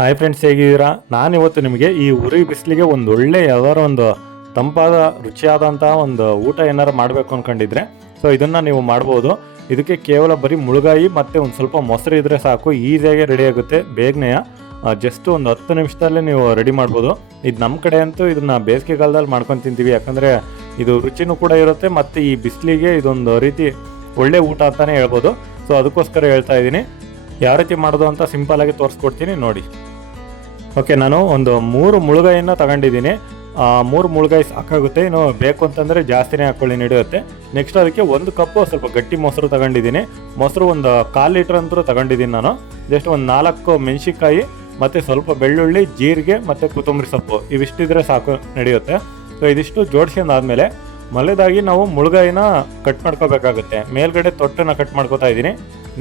Hi friends ಹೇಗಿದ್ದೀರಾ? ನಾನು ಇವತ್ತು ನಿಮಗೆ ಈ ಉರಿ ಬಿಸಿಲಿಗೆ ಒಂದು ಒಳ್ಳೆ ಯಾವ್ದಾರು ಒಂದು ತಂಪಾದ ರುಚಿಯಾದಂತಹ ಒಂದು ಊಟ ಏನಾರು ಮಾಡಬೇಕು ಅಂದ್ಕೊಂಡಿದ್ರೆ ಸೊ ಇದನ್ನು ನೀವು ಮಾಡ್ಬೋದು. ಇದಕ್ಕೆ ಕೇವಲ ಬರೀ ಮುಳುಗಾಯಿ ಮತ್ತು ಒಂದು ಸ್ವಲ್ಪ ಮೊಸರು ಇದ್ರೆ ಸಾಕು, ಈಸಿಯಾಗಿ ರೆಡಿ ಆಗುತ್ತೆ ಬೇಗನೆ ಜಸ್ಟ್ ಒಂದು ಹತ್ತು ನಿಮಿಷದಲ್ಲೇ ನೀವು ರೆಡಿ ಮಾಡ್ಬೋದು. ಇದು ನಮ್ಮ ಕಡೆ ಅಂತೂ ಇದನ್ನ ಬೇಸಿಗೆಗಾಲದಲ್ಲಿ ಮಾಡ್ಕೊಂಡು ತಿಂತೀವಿ, ಯಾಕಂದರೆ ಇದು ರುಚಿನೂ ಕೂಡ ಇರುತ್ತೆ, ಮತ್ತು ಈ ಬಿಸಿಲಿಗೆ ಇದೊಂದು ರೀತಿ ಒಳ್ಳೆ ಊಟ ಅಂತಲೇ ಹೇಳ್ಬೋದು. ಸೊ ಅದಕ್ಕೋಸ್ಕರ ಹೇಳ್ತಾ ಇದ್ದೀನಿ. ಯಾವ ರೀತಿ ಮಾಡೋದು ಅಂತ ಸಿಂಪಲ್ ಆಗಿ ತೋರಿಸ್ಕೊಡ್ತೀನಿ, ನೋಡಿ. ಓಕೆ ನಾನು ಒಂದು ಮೂರು ಮುಳುಗಾಯನ್ನು ತಗೊಂಡಿದ್ದೀನಿ. ಮೂರು ಮುಳುಗಾಯಿ ಸಾಕಾಗುತ್ತೆ. ಇನ್ನು ಬೇಕು ಅಂತಂದರೆ ಜಾಸ್ತಿನೇ ಹಾಕೊಳ್ಳಿ, ನಡೆಯುತ್ತೆ. ನೆಕ್ಸ್ಟ್ ಅದಕ್ಕೆ ಒಂದು ಕಪ್ಪು, ಸ್ವಲ್ಪ ಗಟ್ಟಿ ಮೊಸರು ತಗೊಂಡಿದ್ದೀನಿ. ಮೊಸರು ಒಂದು ಕಾಲು ಲೀಟ್ರ್ ಅಂತೂ ತಗೊಂಡಿದ್ದೀನಿ ನಾನು. ಜಸ್ಟ್ ಒಂದು ನಾಲ್ಕು ಮೆಣಸಿನ್ಕಾಯಿ, ಮತ್ತು ಸ್ವಲ್ಪ ಬೆಳ್ಳುಳ್ಳಿ, ಜೀರಿಗೆ, ಮತ್ತು ಕೊತ್ತಂಬರಿ ಸೊಪ್ಪು. ಇವಿಷ್ಟಿದ್ರೆ ಸಾಕು, ನಡೆಯುತ್ತೆ. ಸೊ ಇದಿಷ್ಟು ಜೋಡಿಸ್ಕೊಂಡಾದ್ಮೇಲೆ ಮಲೆದಾಗಿ ನಾವು ಮುಳುಗಾಯಿನ ಕಟ್ ಮಾಡ್ಕೋಬೇಕಾಗುತ್ತೆ. ಮೇಲ್ಗಡೆ ತೊಟ್ಟನ್ನು ಕಟ್ ಮಾಡ್ಕೋತಾ ಇದ್ದೀನಿ.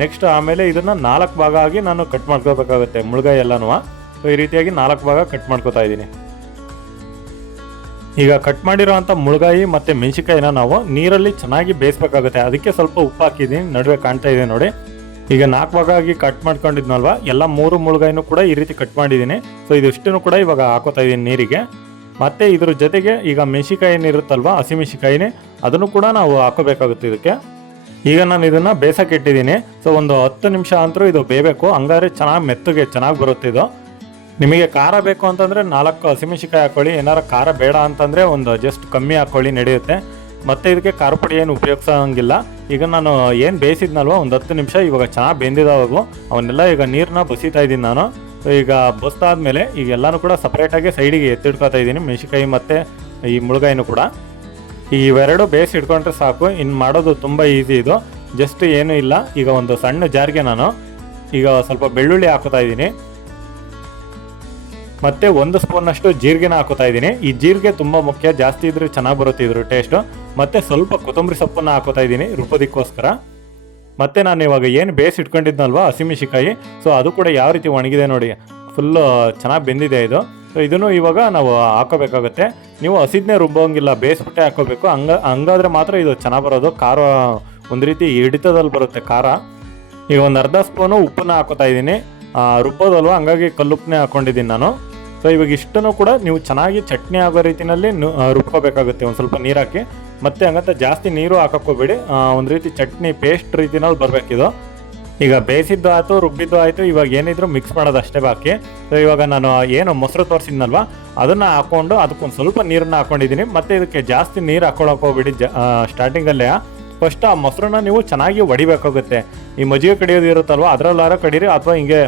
ನೆಕ್ಸ್ಟ್ ಆಮೇಲೆ ಇದನ್ನು ನಾಲ್ಕು ಭಾಗ ಆಗಿ ನಾನು ಕಟ್ ಮಾಡ್ಕೋಬೇಕಾಗುತ್ತೆ ಮುಳುಗಾಯಿ ಎಲ್ಲನೂ ಸೊ ಈ ರೀತಿಯಾಗಿ ನಾಲ್ಕು ಭಾಗ ಕಟ್ ಮಾಡ್ಕೋತಾ ಇದ್ದೀನಿ. ಈಗ ಕಟ್ ಮಾಡಿರುವಂಥ ಮುಳುಗಾಯಿ ಮತ್ತು ಮೆಣಸಿಕಾಯಿನ ನಾವು ನೀರಲ್ಲಿ ಚೆನ್ನಾಗಿ ಬೇಯಿಸ್ಬೇಕಾಗುತ್ತೆ. ಅದಕ್ಕೆ ಸ್ವಲ್ಪ ಉಪ್ಪು ಹಾಕಿದ್ದೀನಿ. ನಡುವೆ ಕಾಣ್ತಾ ಇದೆ ನೋಡಿ. ಈಗ ನಾಲ್ಕು ಭಾಗ ಆಗಿ ಕಟ್ ಮಾಡ್ಕೊಂಡಿದ್ನಲ್ವ? ಎಲ್ಲ ಮೂರು ಮುಳುಗಾಯಿನೂ ಕೂಡ ಈ ರೀತಿ ಕಟ್ ಮಾಡಿದ್ದೀನಿ. ಸೊ ಇದಿಷ್ಟನ್ನು ಕೂಡ ಇವಾಗ ಹಾಕೋತಾ ಇದ್ದೀನಿ ನೀರಿಗೆ. ಮತ್ತು ಇದ್ರ ಜೊತೆಗೆ ಈಗ ಮೆಣಸಿಕಾಯಿ ಏನಿರುತ್ತಲ್ವ? ಹಸಿಮೆಣಸಿಕಾಯಿನೇ ಅದನ್ನು ಕೂಡ ನಾವು ಹಾಕೋಬೇಕಾಗುತ್ತೆ ಇದಕ್ಕೆ. ಈಗ ನಾನು ಇದನ್ನು ಬೇಸಕ್ಕೆ ಇಟ್ಟಿದ್ದೀನಿ. ಸೊ ಒಂದು ಹತ್ತು ನಿಮಿಷ ಅಂತರೂ ಇದು ಬೇಯಬೇಕು. ಹಂಗಾದ್ರೆ ಚೆನ್ನಾಗಿ ಮೆತ್ತಗೆ ಚೆನ್ನಾಗಿ ಬರುತ್ತೆ ಇದು. ನಿಮಗೆ ಖಾರ ಬೇಕು ಅಂತಂದರೆ ನಾಲ್ಕು ಹಸಿಮೆಣಸಿಕಾಯಿ ಹಾಕೊಳ್ಳಿ, ಏನಾರು ಖಾರ ಬೇಡ ಅಂತಂದರೆ ಒಂದು ಜಸ್ಟ್ ಕಮ್ಮಿ ಹಾಕೊಳ್ಳಿ ನಡೆಯುತ್ತೆ. ಮತ್ತು ಇದಕ್ಕೆ ಖಾರ ಪುಡಿ ಏನು ಉಪಯೋಗಿಸೋಂಗಿಲ್ಲ. ಈಗ ನಾನು ಏನು ಬೇಯಿಸಿದ್ನಲ್ವ, ಒಂದು ಹತ್ತು ನಿಮಿಷ, ಇವಾಗ ಚೆನ್ನಾಗಿ ಬೆಂದಿದ್ದಾವು ಅವನ್ನೆಲ್ಲ ಈಗ ನೀರನ್ನ ಬಸಿತಾ ಇದ್ದೀನಿ ನಾನು. ಈಗ ಬಸ್ತಾದ್ಮೇಲೆ ಈಗ ಎಲ್ಲನೂ ಕೂಡ ಸಪ್ರೇಟಾಗಿ ಸೈಡಿಗೆ ಎತ್ತಿಡ್ಕೊತಾ ಇದ್ದೀನಿ ಮೆಣಸಿಕಾಯಿ ಮತ್ತು ಈ ಮುಳುಗಾಯಿನೂ ಕೂಡ. ಇವೆರಡು ಬೇಯಿಸಿ ಇಟ್ಕೊಂಡ್ರೆ ಸಾಕು ಇನ್ನು ಮಾಡೋದು ತುಂಬ ಈಸಿ ಇದು. ಜಸ್ಟ್ ಏನೂ ಇಲ್ಲ, ಈಗ ಒಂದು ಸಣ್ಣ ಜಾರಿಗೆ ನಾನು ಈಗ ಸ್ವಲ್ಪ ಬೆಳ್ಳುಳ್ಳಿ ಹಾಕೋತಾ ಇದ್ದೀನಿ. ಮತ್ತೆ ಒಂದು ಸ್ಪೂನ್ ಅಷ್ಟು ಜೀರಿಗೆನ ಹಾಕೋತಾ ಇದ್ದೀನಿ. ಈ ಜೀರಿಗೆ ತುಂಬಾ ಮುಖ್ಯ, ಜಾಸ್ತಿ ಇದ್ರೆ ಚೆನ್ನಾಗಿ ಬರುತ್ತೆ ಇದ್ರ ಟೇಸ್ಟ್. ಮತ್ತೆ ಸ್ವಲ್ಪ ಕೊತ್ತಂಬರಿ ಸೊಪ್ಪನ್ನ ಹಾಕೋತಾ ಇದ್ದೀನಿ ರುಬ್ಬೋದಕ್ಕೋಸ್ಕರ. ಮತ್ತೆ ನಾನು ಇವಾಗ ಏನು ಬೇಸ್ ಇಟ್ಕೊಂಡಿದ್ನಲ್ವಾ ಹಸಿಮೆಣಸಿಕಾಯಿ ಸೊ ಅದು ಕೂಡ ಯಾವ ರೀತಿ ಒಣಗಿದೆ ನೋಡಿ ಫುಲ್ಲು ಚೆನ್ನಾಗಿ ಬೆಂದಿದೆ ಇದು. ಸೊ ಇದನ್ನು ಇವಾಗ ನಾವು ಹಾಕೋಬೇಕಾಗುತ್ತೆ. ನೀವು ಹಸಿದ್ನೇ ರುಬ್ಬೋಂಗಿಲ್ಲ ಬೇಯಿಸ್ಬಿಟ್ಟೆ ಹಾಕೋಬೇಕು. ಹಂಗ, ಹಂಗಾದ್ರೆ ಮಾತ್ರ ಇದು ಚೆನ್ನಾಗಿ ಬರೋದು. ಖಾರ, ಒಂದು ರೀತಿ ಹಿಡಿತದಲ್ಲಿ ಬರುತ್ತೆ ಖಾರ. ಈಗ ಒಂದು ಅರ್ಧ ಸ್ಪೂನು ಉಪ್ಪನ್ನ ಹಾಕೋತಾ ಇದ್ದೀನಿ. ರುಬ್ಬೋದಲ್ವ? ಹಂಗಾಗಿ ಕಲ್ಲುಪ್ಪನ್ನೇ ಹಾಕೊಂಡಿದ್ದೀನಿ ನಾನು. ಸೊ ಇವಾಗ ಇಷ್ಟನ್ನು ಕೂಡ ನೀವು ಚೆನ್ನಾಗಿ ಚಟ್ನಿ ಆಗೋ ರೀತಿಯಲ್ಲಿ ರುಬ್ಕೋಬೇಕಾಗುತ್ತೆ. ಒಂದು ಸ್ವಲ್ಪ ನೀರು ಹಾಕಿ ಮತ್ತೆ ಹಂಗಂತ ಜಾಸ್ತಿ ನೀರು ಹಾಕೋಬೇಡಿ ಒಂದು ರೀತಿ ಚಟ್ನಿ ಪೇಸ್ಟ್ ರೀತಿನಲ್ಲಿ ಬರಬೇಕಿದು. ಈಗ ಬೇಯಿಸಿದ್ದು ಆಯಿತು, ರುಬ್ಬಿದ್ದು ಆಯಿತು, ಇವಾಗ ಏನಿದ್ರು ಮಿಕ್ಸ್ ಮಾಡೋದು ಅಷ್ಟೇ ಬಾಕಿ. ಸೊ ಇವಾಗ ನಾನು ಏನು ಮೊಸರು ತೋರಿಸಿದ್ನಲ್ವ? ಅದನ್ನು ಹಾಕ್ಕೊಂಡು ಅದಕ್ಕೊಂದು ಸ್ವಲ್ಪ ನೀರನ್ನ ಹಾಕೊಂಡಿದ್ದೀನಿ. ಮತ್ತು ಇದಕ್ಕೆ ಜಾಸ್ತಿ ನೀರು ಹಾಕೊಳಕ್ ಹೋಗ್ಬಿಡಿ ಜ ಸ್ಟಾರ್ಟಿಂಗಲ್ಲೇ ಫಸ್ಟ್ ಆ ಮೊಸರನ್ನ ನೀವು ಚೆನ್ನಾಗಿ ಹೊಡಿಬೇಕಾಗುತ್ತೆ ಈ ಮಜ್ಜಿಗೆ ಕಡಿಯೋದು ಇರುತ್ತಲ್ವ? ಅದರಲ್ಲಾರ ಕಡೀರಿ ಅಥವಾ ಹಿಂಗೆ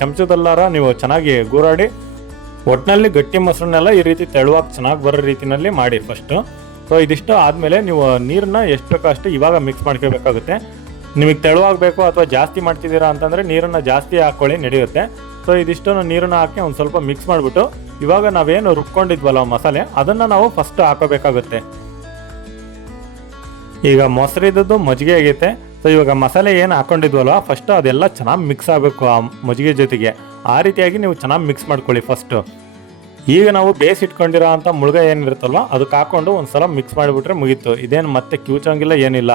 ಚಮಚದಲ್ಲಾರ ನೀವು ಚೆನ್ನಾಗಿ ಗೂರಾಡಿ ಒಟ್ಟಿನಲ್ಲಿ ಗಟ್ಟಿ ಮೊಸರನ್ನೆಲ್ಲ ಈ ರೀತಿ ತೆಳುವಾಗಿ ಚೆನ್ನಾಗಿ ಬರೋ ರೀತಿಯಲ್ಲಿ ಮಾಡಿ ಫಸ್ಟು. ಸೊ ಇದಿಷ್ಟು ಆದಮೇಲೆ ನೀವು ನೀರನ್ನ ಎಷ್ಟು ಬೇಕೋ ಅಷ್ಟು ಇವಾಗ ಮಿಕ್ಸ್ ಮಾಡ್ಕೋಬೇಕಾಗುತ್ತೆ. ನಿಮಗೆ ತೆಳುವಾಗಬೇಕು ಅಥವಾ ಜಾಸ್ತಿ ಮಾಡ್ತಿದ್ದೀರಾ ಅಂತಂದರೆ ನೀರನ್ನು ಜಾಸ್ತಿ ಹಾಕ್ಕೊಳ್ಳಿ ನಡೆಯುತ್ತೆ. ಸೊ ಇದಿಷ್ಟನ್ನು ನೀರನ್ನ ಹಾಕಿ ಒಂದು ಸ್ವಲ್ಪ ಮಿಕ್ಸ್ ಮಾಡಿಬಿಟ್ಟು, ಇವಾಗ ನಾವೇನು ರುಬ್ಕೊಂಡಿದ್ವಲ್ಲ ಮಸಾಲೆ, ಅದನ್ನು ನಾವು ಫಸ್ಟ್ ಹಾಕೋಬೇಕಾಗುತ್ತೆ. ಈಗ ಮೊಸರಿದ್ದು ಮಜ್ಜಿಗೆ ಆಗೈತೆ. ಸೊ ಇವಾಗ ಮಸಾಲೆ ಏನು ಹಾಕೊಂಡಿದ್ವಲ್ವ? ಫಸ್ಟ್ ಅದೆಲ್ಲ ಚೆನ್ನಾಗಿ ಮಿಕ್ಸ್ ಆಗಬೇಕು ಆ ಮಜ್ಜಿಗೆ ಜೊತೆಗೆ. ಆ ರೀತಿಯಾಗಿ ನೀವು ಚೆನ್ನಾಗಿ ಮಿಕ್ಸ್ ಮಾಡ್ಕೊಳ್ಳಿ ಫಸ್ಟು ಈಗ ನಾವು ಬೇಯಿಸಿಟ್ಕೊಂಡಿರೋ ಅಂಥ ಮುಳುಗ ಏನಿರುತ್ತಲ್ವ, ಅದಕ್ಕೆ ಹಾಕೊಂಡು ಒಂದ್ಸಲ ಮಿಕ್ಸ್ ಮಾಡಿಬಿಟ್ರೆ ಮುಗೀತು. ಇದೇನು ಮತ್ತೆ ಕ್ಯೂಚಂಗಿಲ್ಲ ಏನಿಲ್ಲ.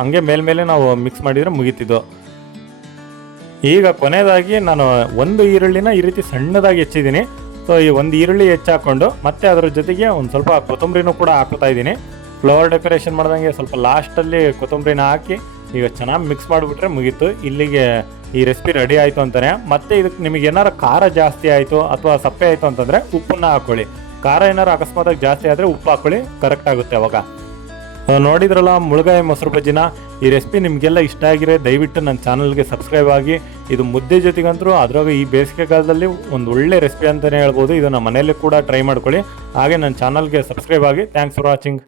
ಹಂಗೆ ಮೇಲ್ಮೇಲೆ ನಾವು ಮಿಕ್ಸ್ ಮಾಡಿದರೆ ಮುಗೀತಿದ್ದು. ಈಗ ಕೊನೆಯದಾಗಿ ನಾನು ಒಂದು ಈರುಳ್ಳಿನ ಈ ರೀತಿ ಸಣ್ಣದಾಗಿ ಹೆಚ್ಚಿದ್ದೀನಿ. ಸೊ ಈ ಒಂದು ಈರುಳ್ಳಿ ಹೆಚ್ಚಾಕೊಂಡು ಮತ್ತೆ ಅದರ ಜೊತೆಗೆ ಒಂದು ಸ್ವಲ್ಪ ಕೊತ್ತಂಬರಿನೂ ಕೂಡ ಹಾಕ್ತಾ ಇದ್ದೀನಿ. ಫ್ಲವರ್ ಡೆಕೋರೇಷನ್ ಮಾಡ್ದಂಗೆ ಸ್ವಲ್ಪ ಲಾಸ್ಟಲ್ಲಿ ಕೊತ್ತಂಬರಿನ ಹಾಕಿ ಈಗ ಚೆನ್ನಾಗಿ ಮಿಕ್ಸ್ ಮಾಡಿಬಿಟ್ರೆ ಮುಗೀತು. ಇಲ್ಲಿಗೆ ಈ ರೆಸಿಪಿ ರೆಡಿ ಆಯಿತು ಅಂತಾನೆ. ಮತ್ತೆ ಇದಕ್ಕೆ ನಿಮಗೆ ಏನಾರು ಖಾರ ಜಾಸ್ತಿ ಆಯಿತು ಅಥವಾ ಸಪ್ಪೆ ಆಯಿತು ಅಂತಂದರೆ ಉಪ್ಪನ್ನ ಹಾಕ್ಕೊಳ್ಳಿ ಖಾರ ಏನಾರು ಅಕಸ್ಮಾತಾಗಿ ಜಾಸ್ತಿ ಆದರೆ ಉಪ್ಪು ಹಾಕ್ಕೊಳ್ಳಿ ಕರೆಕ್ಟ್ ಆಗುತ್ತೆ ಅವಾಗ. ನೋಡಿದ್ರಲ್ಲ ಮುಳುಗಾಯಿ ಮೊಸರು ಬಜ್ಜಿನ? ಈ ರೆಸಿಪಿ ನಿಮಗೆಲ್ಲ ಇಷ್ಟ ಆಗಿರೋ ದಯವಿಟ್ಟು ನನ್ನ ಚಾನಲ್ಗೆ ಸಬ್ಸ್ಕ್ರೈಬ್ ಆಗಿ. ಇದು ಮುದ್ದೆ ಜೊತೆಗಂತರೂ ಅದ್ರಾಗ ಈ ಬೇಸಿಗೆ ಕಾಲದಲ್ಲಿ ಒಂದು ಒಳ್ಳೆ ರೆಸಿಪಿ ಅಂತಲೇ ಹೇಳ್ಬೋದು. ಇದನ್ನು ಮನೆಯಲ್ಲೂ ಕೂಡ ಟ್ರೈ ಮಾಡ್ಕೊಳ್ಳಿ. ಹಾಗೆ ನನ್ನ ಚಾನಲ್ಗೆ ಸಬ್ಸ್ಕ್ರೈಬ್ ಆಗಿ. Thanks for watching